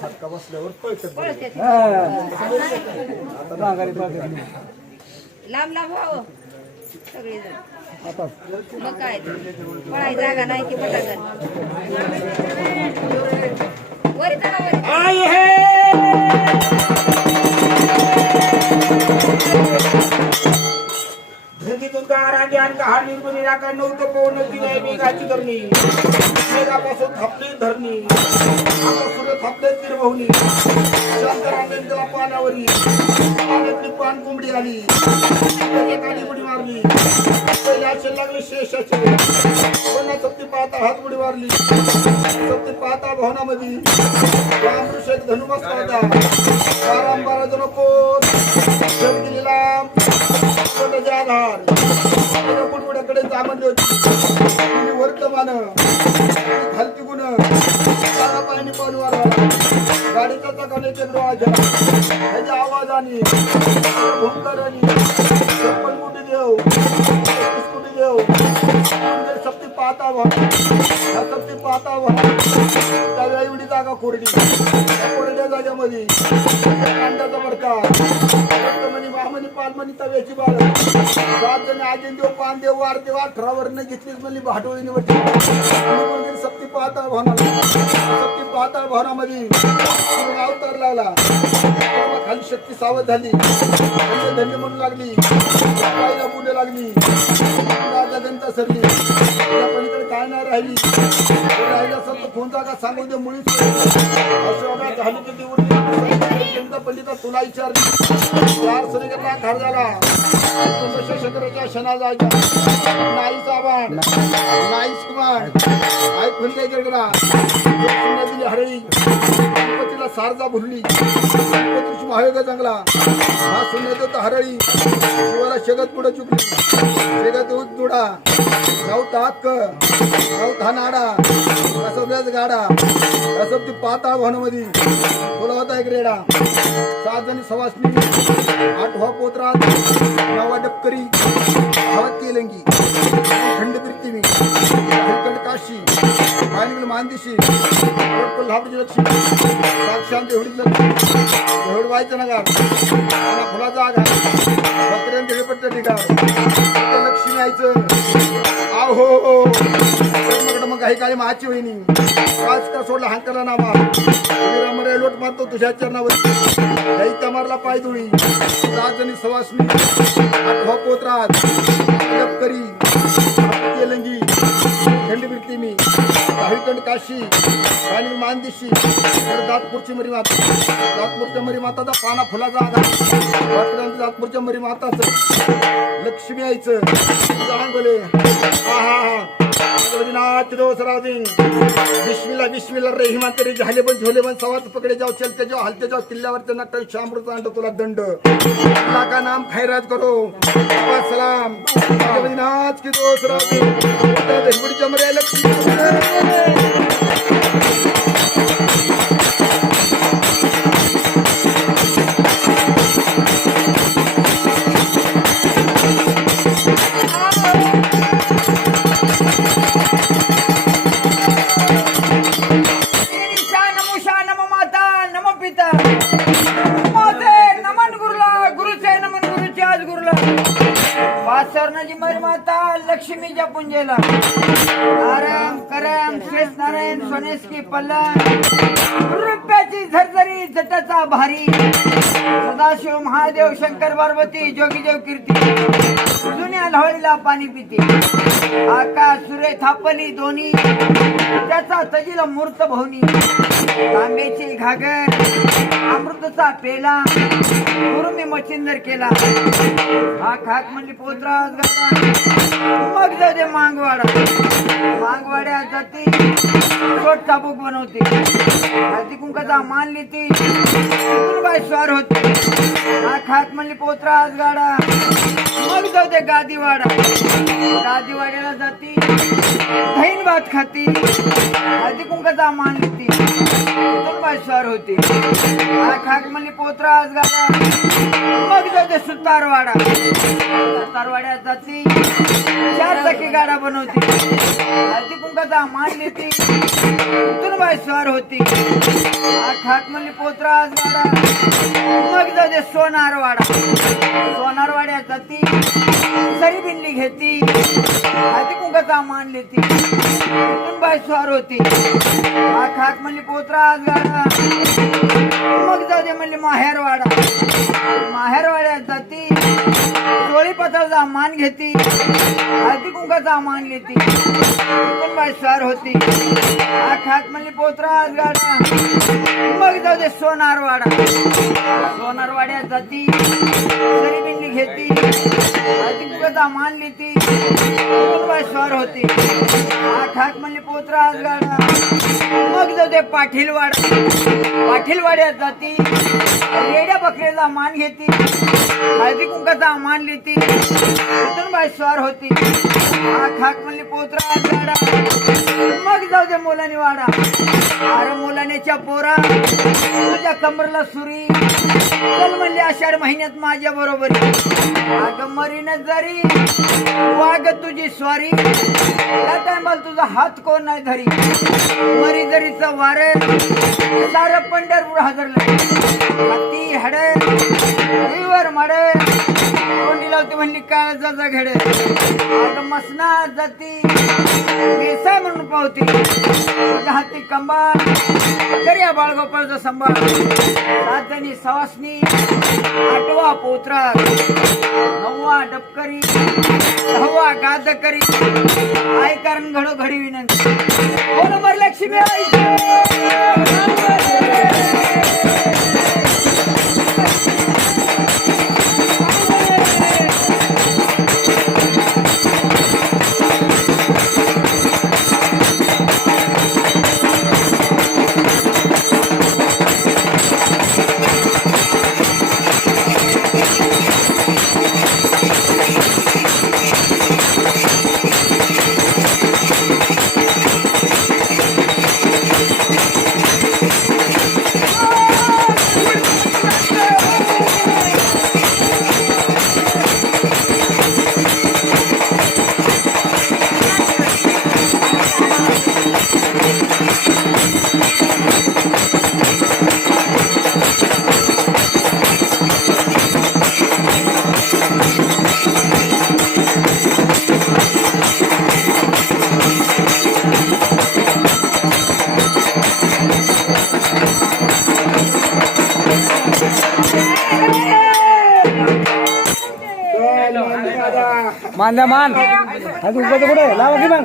फटका बसल्यावर लांब लांब व्हावं सगळेजण. मग काय पळाय जागा नाही की पटागन वरी चला धरणीतून रांगे आणि कहार निर्गुणी राखा नव्हतं पवन नाही मेघाची धरणी मेघापासून थापली धरणी आता सूर्य थापले तिरभवनी शांतरांगेन त्याला पाण्यावरी पाण्यातली पान कोंबडी आली त्याच्या काडी उडी मारली पहिले असे लागले शेषाचे पुन्हा सप्ती पाहता हात उडी मारली सप्ती पाहता भवनामध्ये रामऋषेक धनुमस्त होता 12 जण कोण गेली लांब आधार कुटकुड्याकडे जामंडी होती वर्तमान हलकी गुण पाणी पाणी वाढवला गाडीचा चाकाने चंद्रवाज ह्याच्या आवाजाने भूमकाराने चप्पल कुठे देव कुठे देव सप्ती पाहता ह्या सप्ती पाहता त्यावेळी एवढी जागा कोरडी कोरड्या जागेमध्ये कांद्याचा बडका वर्तमनी वामनी पालमनी तव्याची बाळ 7 जण आजीन देव पान देव वार देव 18 वरनं घेतलीच म्हणली भाटोळीने वरती सप्ती पाहता भवनामध्ये अवतार लागला खाली शक्ती सावध झाली धन्य म्हणू लागली पायला पुढे लागली जनता सरली पलीकडे काय नाही राहिली राहिला असं फोन जागा सांगू दे मुळीच झाली किती उरली पंडिता तुला विचारली 4 सरीकरला घर झाला शंकराच्या क्षणा जायच्या नाहीच आबाण नाहीच कुमार आई फुल काय केला दिली हरळी गणपतीला सारजा भरली गणपतीची महायोग चांगला हा सुन्यात होता हरळी शिवाला शेगत पुढे चुकली शेगत होत जुडा नव्हता हक्क नव्हता नाडा कसं गाडा कसं ती पाताळ भवनामध्ये तुला होता एक रेडा 7 जणी सवासनी 8वा पोत्रात 9वा डबकरी हवात केलंगी खंड पृथ्वी खंड काशी पाणी मानदिशी लाभची लक्ष्मी साक्षांत एवढीच लक्ष्मी एवढं व्हायचं ना गार फुलाचा आघात बकऱ्यांत हेळपट्ट ठिकाण लक्ष्मी यायचं आहो मग काही काळी महाची वहिनी आज का सोडला हांकला नामा मरे लोट मारतो तुझ्या चरणावर दैत्या मारला पायदुळी 7 जणी सवासनी 8वा पोत्रात डबकरी तेलंगी खंडबिरती मी दहावीकंड काशी आणि मानदिशी दातपूरची मरी माता दातपूरच्या मरी माताचा पाना फुलाचा आघात दातपूरच्या मरी माताचं लक्ष्मी यायचं बोले हा हा हा नाच दोसरावदिन बिस्मिल्ला बिस्मिल्ला रहिमान तरी झाले पण झोले पण सवाच पकडे जाओ चलते जाओ हलते जाओ किल्ल्यावरचं नाट्य शामृत अंड तुला दंड अल्लाह का नाम खैरात करो सलाम नाच की दोसरावदिन दहिबडीच्या मर्या लक्ष्मी लक्ष्मीच्या पुंजेला आराम करम शेष नारायण सोनेस की पल्लन रुपयाची झरझरी जटाचा भारी सदाशिव महादेव शंकर पार्वती जोगीदेव कीर्ती जुन्या लहळीला पाणी पिते आकाश सुरे थापली दोन्ही त्याचा तजीला मूर्त भवनी तांब्याची घागर अमृतचा पेला गुरु मी मच्छिंदर केला हा खाक म्हणली पोत्रास गाडा मग जाऊ दे मांगवाड्या जाती छोट चाबूक बनवते हळदी कुंकाचा मानली ती बाय स्वार होती हा खाक म्हणली पोत्रास गाडा मग जाऊ दे गादीवाड्याला जाती दहीन भात खाती हळदी कुंकाचा मानली ती बाय स्वार होती हा खाक म्हणली पोत्रास गाडा मग जाऊ दे सुतारवाड्यात जाती 4 चाकी गाडा बनवती हळदी कुंकाचा मानली ती बाय स्वार होती हा खाक म्हणली पोत्रास गाडा मग जाऊ दे सोनारवाड्यात जाती सरी बिनली घेती हळदी कुंकाचा मानली ती बाय स्वार होती हा खाक म्हणली पोत्रास गाडा मग जाऊ दे म्हणली माहेरवाड्यात जाती चोळी पत्राचा मान घेती हळदी कुंकाचा मान घेती बाय स्वार होती हा खाक म्हणली पोत्रास गाडा मग जाऊ दे सोनारवाड्यात जाती सरी बिनली घेती हळदी कुंकाचा मान घेती बाय स्वार होती हा खाक म्हणली पोत्रास गाडा मग जाऊ दे पाटीलवाड्यात जाती रेड्या बकरीला मान घेती हळदी कुंकाचा मान लिहिती बाय स्वार होती हा खाक म्हणली पोत्रास गाडा मग जाऊ दे मोलाने वाडा अरे मोलानेच्या पोरा तुझ्या कमरला सुरी चल म्हणली आषाढ महिन्यात माझ्या बरोबर अगं मरीन जरी वाग तुझी स्वारी त्या टायमाला तुझा हात कोण नाही धरी मरी जरीच वारे सारं पंढरपूर हजरलं हाती हडे रुईवर मडे कोंडी लावते म्हणली काळजाचा घडे अगं मसना जाती बेसा म्हणून पावती तुझ्या हाती कंबाळ तरी या बाळगोपाळचा संभाळ 7 जणी सवासनी 8वा पोत्रा 9वा डबकरी 10वा गादकरी आई कारण घडोघडी विनंती हो नंबर लक्ष्मी आईचे मान द्या मान. कुठे लावा की मग.